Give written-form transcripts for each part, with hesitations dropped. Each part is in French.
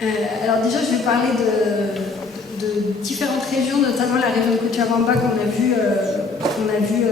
Alors déjà, je vais parler de différentes régions, notamment la région de Cochabamba qu'on a vu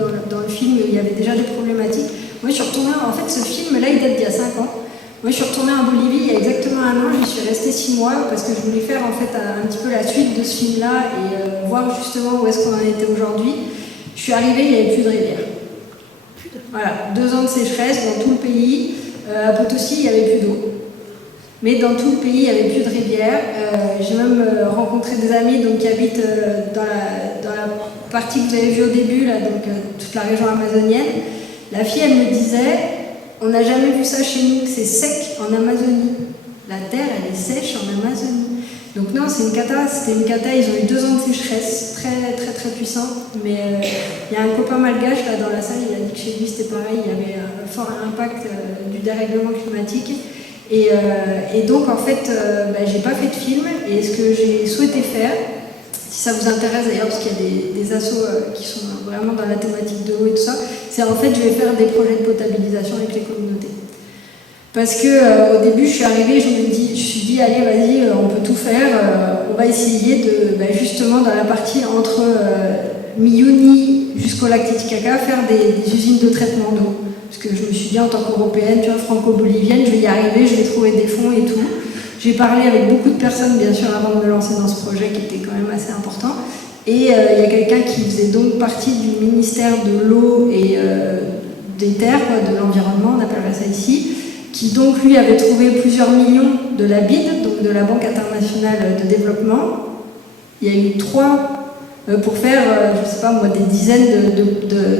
dans le film, il y avait déjà des problématiques. Moi, je suis retournée, en fait, ce film-là, il date d'il y a 5 ans. Moi, je suis retournée en Bolivie il y a exactement 1 an, j'y suis restée 6 mois parce que je voulais faire en fait un petit peu la suite de ce film-là et voir justement où est-ce qu'on en était aujourd'hui. Je suis arrivée, il n'y avait plus de rivière. Voilà, 2 ans de sécheresse dans tout le pays. À Potosí, il n'y avait plus d'eau. Mais dans tout le pays, il n'y avait plus de rivière. J'ai même rencontré des amis qui habitent dans la partie que vous avez vue au début, là, toute la région amazonienne. La fille, elle me disait, on n'a jamais vu ça chez nous, c'est sec en Amazonie. La terre, elle est sèche en Amazonie. Donc non, c'est une cata, c'était une cata, ils ont eu 2 ans de sécheresse, très très très puissant. Mais il y a un copain malgache là dans la salle, il a dit que chez lui c'était pareil, il y avait un fort impact du dérèglement climatique. Et donc en fait, j'ai pas fait de film, et ce que j'ai souhaité faire, si ça vous intéresse d'ailleurs, parce qu'il y a des assos qui sont vraiment dans la thématique de l'eau et tout ça, c'est en fait je vais faire des projets de potabilisation avec les communautés. Parce que au début je suis arrivée, je me suis dit allez vas-y, on peut tout faire, on va essayer de justement dans la partie entre Miyuni jusqu'au lac Titicaca faire des usines de traitement d'eau. Parce que je me suis dit en tant qu'Européenne, tu vois, franco-bolivienne, je vais y arriver, je vais trouver des fonds et tout. J'ai parlé avec beaucoup de personnes, bien sûr, avant de me lancer dans ce projet qui était quand même assez important. Et il y a quelqu'un qui faisait donc partie du ministère de l'eau et des terres, de l'environnement, on appellerait ça ici, qui donc lui avait trouvé plusieurs millions de la BID, donc de la Banque internationale de développement. Il y a eu 3 pour faire, je sais pas moi, des dizaines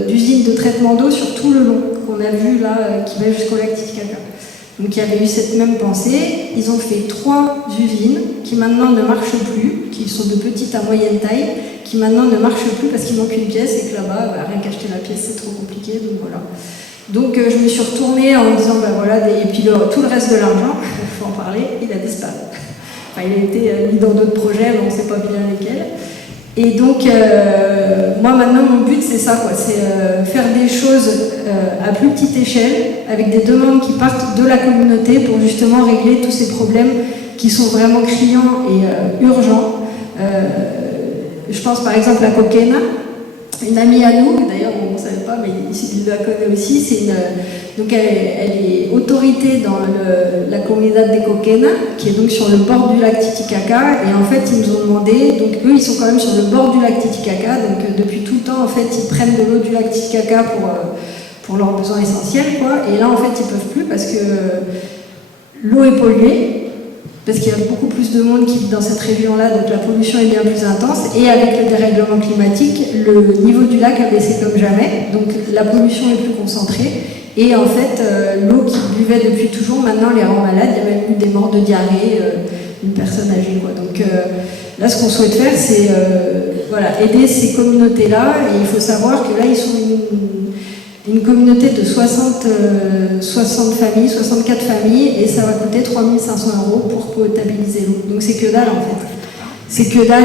d'usines de traitement d'eau sur tout le long, qu'on a vu là, qui va jusqu'au lac Titicaca. Donc il y avait eu cette même pensée, ils ont fait 3 usines qui maintenant ne marchent plus, qui sont de petite à moyenne taille, qui maintenant ne marchent plus parce qu'il manque une pièce et que là-bas, rien qu'acheter la pièce c'est trop compliqué, donc voilà. Donc je me suis retournée en me disant, et puis tout le reste de l'argent, il faut en parler, il a disparu. Enfin, il a été mis dans d'autres projets, mais on ne sait pas bien lesquels. Et donc, moi maintenant, mon but c'est ça, quoi, c'est faire des choses à plus petite échelle, avec des demandes qui partent de la communauté pour justement régler tous ces problèmes qui sont vraiment criants et urgents. Je pense par exemple à Coquena, une amie à nous, d'ailleurs on ne savait pas, mais il la connaît aussi, donc elle est autorité dans la Comunidad de Coquena, qui est donc sur le bord du lac Titicaca, et en fait ils nous ont demandé, donc eux ils sont quand même sur le bord du lac Titicaca, donc depuis tout le temps en fait ils prennent de l'eau du lac Titicaca pour leurs besoins essentiels, quoi, et là en fait ils peuvent plus parce que l'eau est polluée, parce qu'il y a beaucoup plus de monde qui vit dans cette région-là, donc la pollution est bien plus intense, et avec le dérèglement climatique, le niveau du lac a baissé comme jamais, donc la pollution est plus concentrée, et en fait, l'eau qui buvait depuis toujours, maintenant les rend malades, il y a même eu des morts de diarrhée, une personne âgée, quoi. Donc là, ce qu'on souhaite faire, c'est aider ces communautés-là, et il faut savoir que là, ils sont une communauté de 60 familles, 64 familles, et ça va coûter 3 500 € pour potabiliser l'eau. Donc c'est que dalle en fait. C'est que dalle.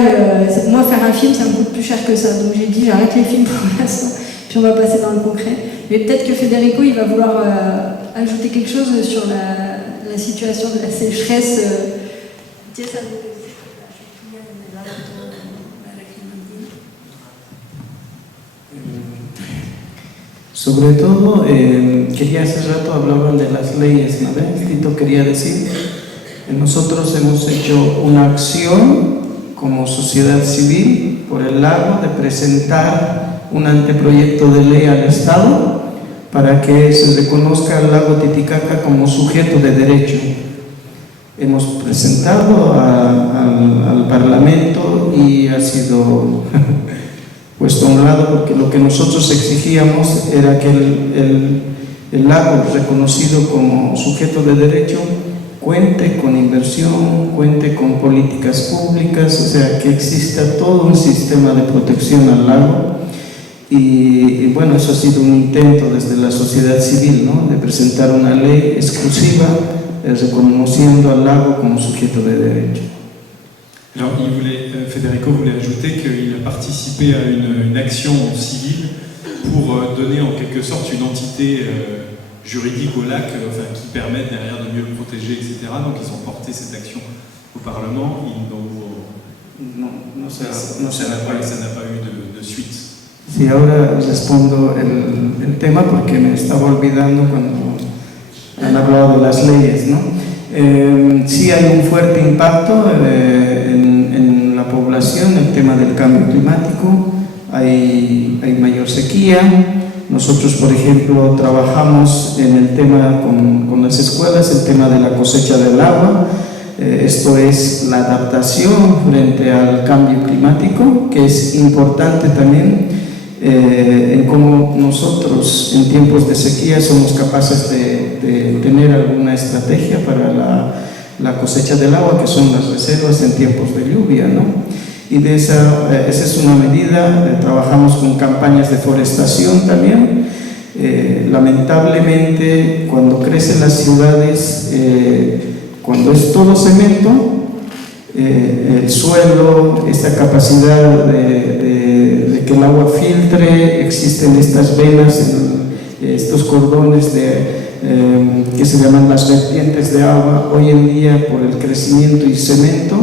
Moi, faire un film, ça me coûte plus cher que ça. Donc j'ai dit, j'arrête les films pour l'instant, puis on va passer dans le concret. Mais peut-être que Federico, il va vouloir ajouter quelque chose sur la situation de la sécheresse. Sobre todo, quería hace rato hablaban de las leyes, ¿no? Tito quería decir, nosotros hemos hecho una acción como sociedad civil por el lago de presentar un anteproyecto de ley al Estado para que se reconozca al lago Titicaca como sujeto de derecho. Hemos presentado al Parlamento y ha sido puesto a un lado porque lo que nosotros exigíamos era que el lago reconocido como sujeto de derecho cuente con inversión, cuente con políticas públicas, o sea, que exista todo un sistema de protección al lago. Y bueno, eso ha sido un intento desde la sociedad civil, ¿no?, de presentar una ley exclusiva reconociendo al lago como sujeto de derecho. Alors, Federico voulait ajouter qu'il a participé à une action civile pour donner en quelque sorte une entité juridique au lac, qui permette derrière de mieux le protéger, etc. Donc ils ont porté cette action au Parlement, ça n'a pas eu de suite. Sí, ahora respondo el tema porque me estaba olvidando cuando han hablado de las leyes, ¿no? Sí hay un fuerte impacto en la población, el tema del cambio climático, hay mayor sequía. Nosotros, por ejemplo, trabajamos en el tema con las escuelas, el tema de la cosecha del agua. Esto es la adaptación frente al cambio climático, que es importante también en cómo nosotros en tiempos de sequía somos capaces de tener alguna estrategia para la cosecha del agua, que son las reservas en tiempos de lluvia, ¿no? Y esa es una medida. Trabajamos con campañas de forestación también. Lamentablemente, cuando crecen las ciudades, cuando es todo cemento, el suelo, esta capacidad de que el agua filtre, existen estas venas, estos cordones que se llaman las vertientes de agua. Hoy en día, por el crecimiento y cemento,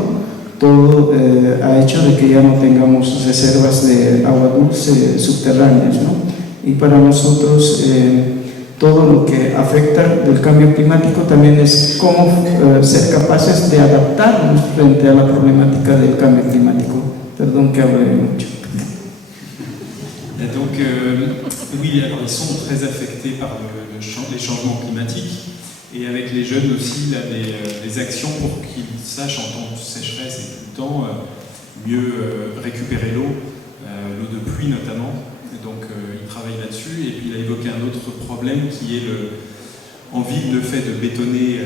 todo ha hecho de que ya no tengamos reservas de agua dulce subterráneas, ¿no? Y para nosotros todo lo que afecta del cambio climático también es cómo ser capaces de adaptarnos frente a la problemática del cambio climático. Perdón que hable mucho. Et donc, oui, alors ils sont très affectés par les changements climatiques, et avec les jeunes aussi, il y a des actions pour qu'ils sachent en temps de sécheresse et tout le temps mieux récupérer l'eau de pluie notamment. Et donc il travaille là-dessus, et puis il a évoqué un autre problème qui est en ville le fait de bétonner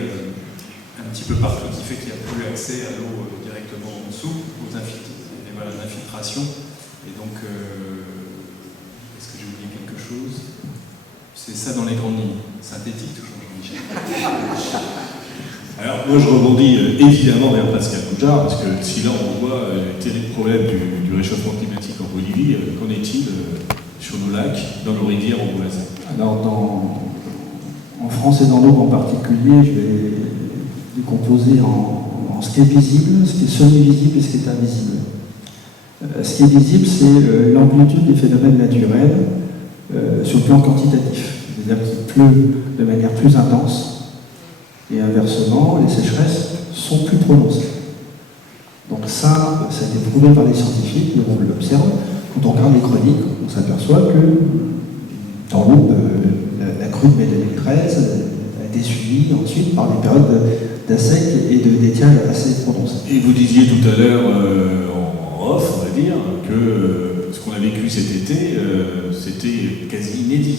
un petit peu partout, qui fait qu'il n'y a plus accès à l'eau directement en dessous, l'infiltration. Et donc, est-ce que j'ai oublié quelque chose? C'est ça dans les grandes lignes. Synthétique toujours, Jean-Michel. Alors moi je rebondis évidemment vers Pascal Boudjard, parce que si là on voit le terrible problème du réchauffement climatique en Bolivie, qu'en est-il sur nos lacs, dans nos rivières en voisin? Alors en France et dans l'eau en particulier, je vais décomposer en ce qui est visible, ce qui est semi-visible et ce qui est invisible. Ce qui est visible, c'est l'amplitude des phénomènes naturels sur le plan quantitatif, c'est-à-dire qu'il pleut de manière plus intense, et inversement, les sécheresses sont plus prononcées. Donc ça a été prouvé par les scientifiques, et on l'observe. Quand on regarde les chroniques, on s'aperçoit que dans l'eau, la crue de mai 2013 a été suivie ensuite par des périodes d'assec et d'étiage assez prononcées. Et vous disiez tout à l'heure, en off, on va dire, que ce qu'on a vécu cet été, c'était quasi inédit.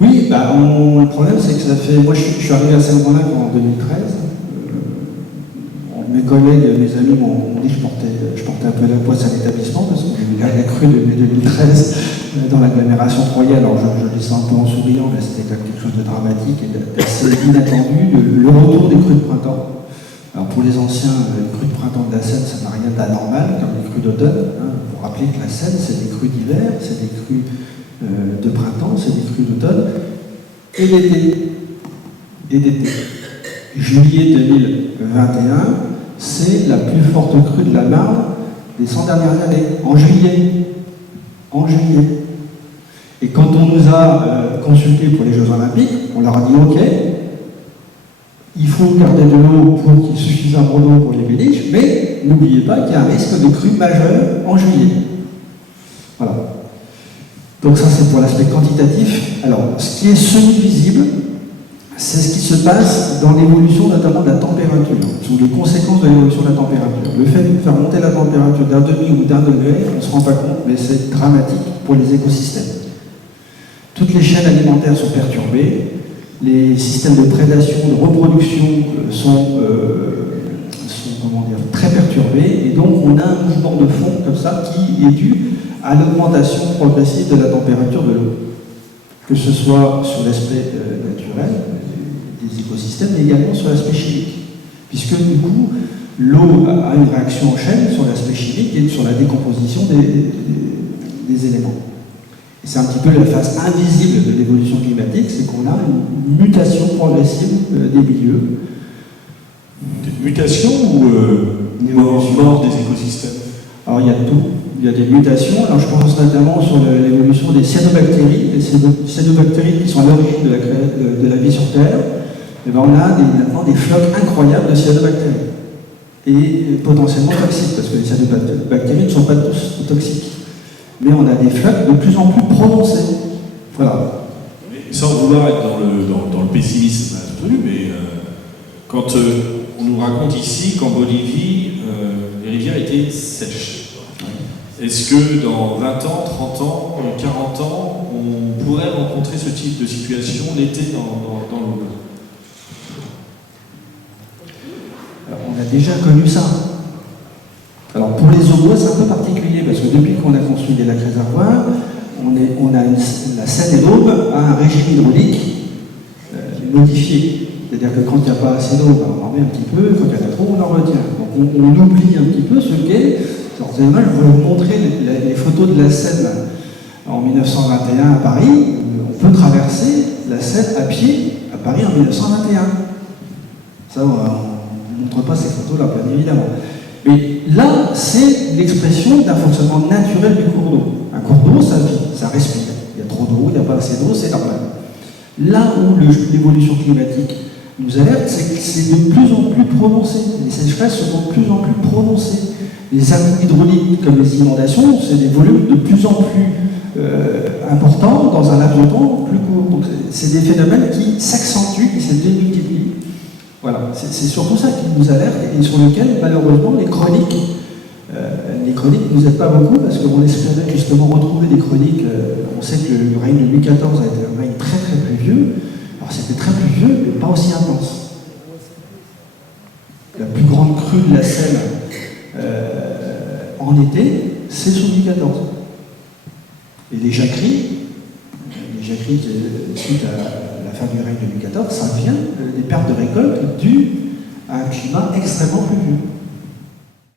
Oui, le problème c'est que ça fait... Moi je suis arrivé à Saint-Romain en 2013. Mes collègues, mes amis m'ont dit que je portais un peu la poisse à l'établissement parce que j'ai eu la crue de mai 2013 dans l'agglomération royale. Alors je dis ça un peu en souriant, mais c'était quelque chose de dramatique et d'assez inattendu, le retour des crues de printemps. Alors pour les anciens, les crues de printemps de la Seine, ça n'a rien d'anormal comme les crues d'automne. Pour rappeler que la Seine, c'est des crues d'hiver, c'est des crues de printemps, c'est des crues d'automne, et d'été. Juillet 2021, c'est la plus forte crue de la Marne des 100 dernières années, en juillet. Et quand on nous a consultés pour les Jeux Olympiques, on leur a dit ok, il faut garder de l'eau pour qu'il y ait suffisamment d'eau pour les péniches, mais n'oubliez pas qu'il y a un risque de crue majeure en juillet. Voilà. Donc ça c'est pour l'aspect quantitatif. Alors ce qui est semi-visible, c'est ce qui se passe dans l'évolution notamment de la température, sous les conséquences de l'évolution de la température. Le fait de faire monter la température d'un demi ou d'un degré, on ne se rend pas compte, mais c'est dramatique pour les écosystèmes. Toutes les chaînes alimentaires sont perturbées, les systèmes de prédation, de reproduction sont très perturbés, et donc on a un mouvement de fond comme ça qui est dû à l'augmentation progressive de la température de l'eau, que ce soit sur l'aspect naturel des écosystèmes, mais également sur l'aspect chimique, puisque du coup l'eau a une réaction en chaîne sur l'aspect chimique et sur la décomposition des éléments. Et c'est un petit peu la face invisible de l'évolution climatique, c'est qu'on a une mutation progressive des milieux. Mutation ou mort des écosystèmes? Alors il y a tout, il y a des mutations. Alors je pense notamment sur l'évolution des cyanobactéries, les cyanobactéries qui sont à l'origine de la vie sur Terre. Et ben on a maintenant des flocs incroyables de cyanobactéries. Et potentiellement toxiques, parce que les cyanobactéries ne sont pas tous toxiques. Mais on a des flocs de plus en plus prononcés. Voilà. Mais sans vouloir être dans le pessimisme absolu, mais quand on nous raconte ici qu'en Bolivie, les rivières étaient sèches, est-ce que dans 20 ans, 30 ans, 40 ans, on pourrait rencontrer ce type de situation l'été dans l'eau? On a déjà connu ça. Alors pour les eaux bois, c'est un peu particulier parce que depuis qu'on a construit des lacs réservoirs, la Seine et l'Aube a un régime hydraulique modifié. C'est-à-dire que quand il n'y a pas assez d'eau, on en met un petit peu, quand il y en a trop, on en retient. Donc on oublie un petit peu ce qu'est. Alors c'est dommage, je vais vous montrer les photos de la Seine en 1921 à Paris. On peut traverser la Seine à pied à Paris en 1921. Ça, on ne montre pas ces photos-là, bien évidemment. Mais là, c'est l'expression d'un fonctionnement naturel du cours d'eau. Un cours d'eau, ça vit, ça respire. Il y a trop d'eau, il n'y a pas assez d'eau, c'est normal. Là où l'évolution climatique nous alerte, c'est que c'est de plus en plus prononcé. Les sécheresses sont de plus en plus prononcées. Les actes hydrauliques, comme les inondations, c'est des volumes de plus en plus importants dans un laps de temps plus court. Donc c'est des phénomènes qui s'accentuent et se démultiplient. Voilà, c'est surtout ça qui nous alerte et sur lequel, malheureusement, les chroniques ne nous aident pas beaucoup parce qu'on espérait justement retrouver des chroniques. On sait que le règne de Louis XIV a été un règne très très pluvieux. Alors c'était très pluvieux, mais pas aussi intense. La plus grande crue de la Seine en été, c'est sous Louis XIV. Et les jacqueries suite à la fin du règne de Louis XIV, ça vient des pertes de récolte dues à un climat extrêmement pluvieux.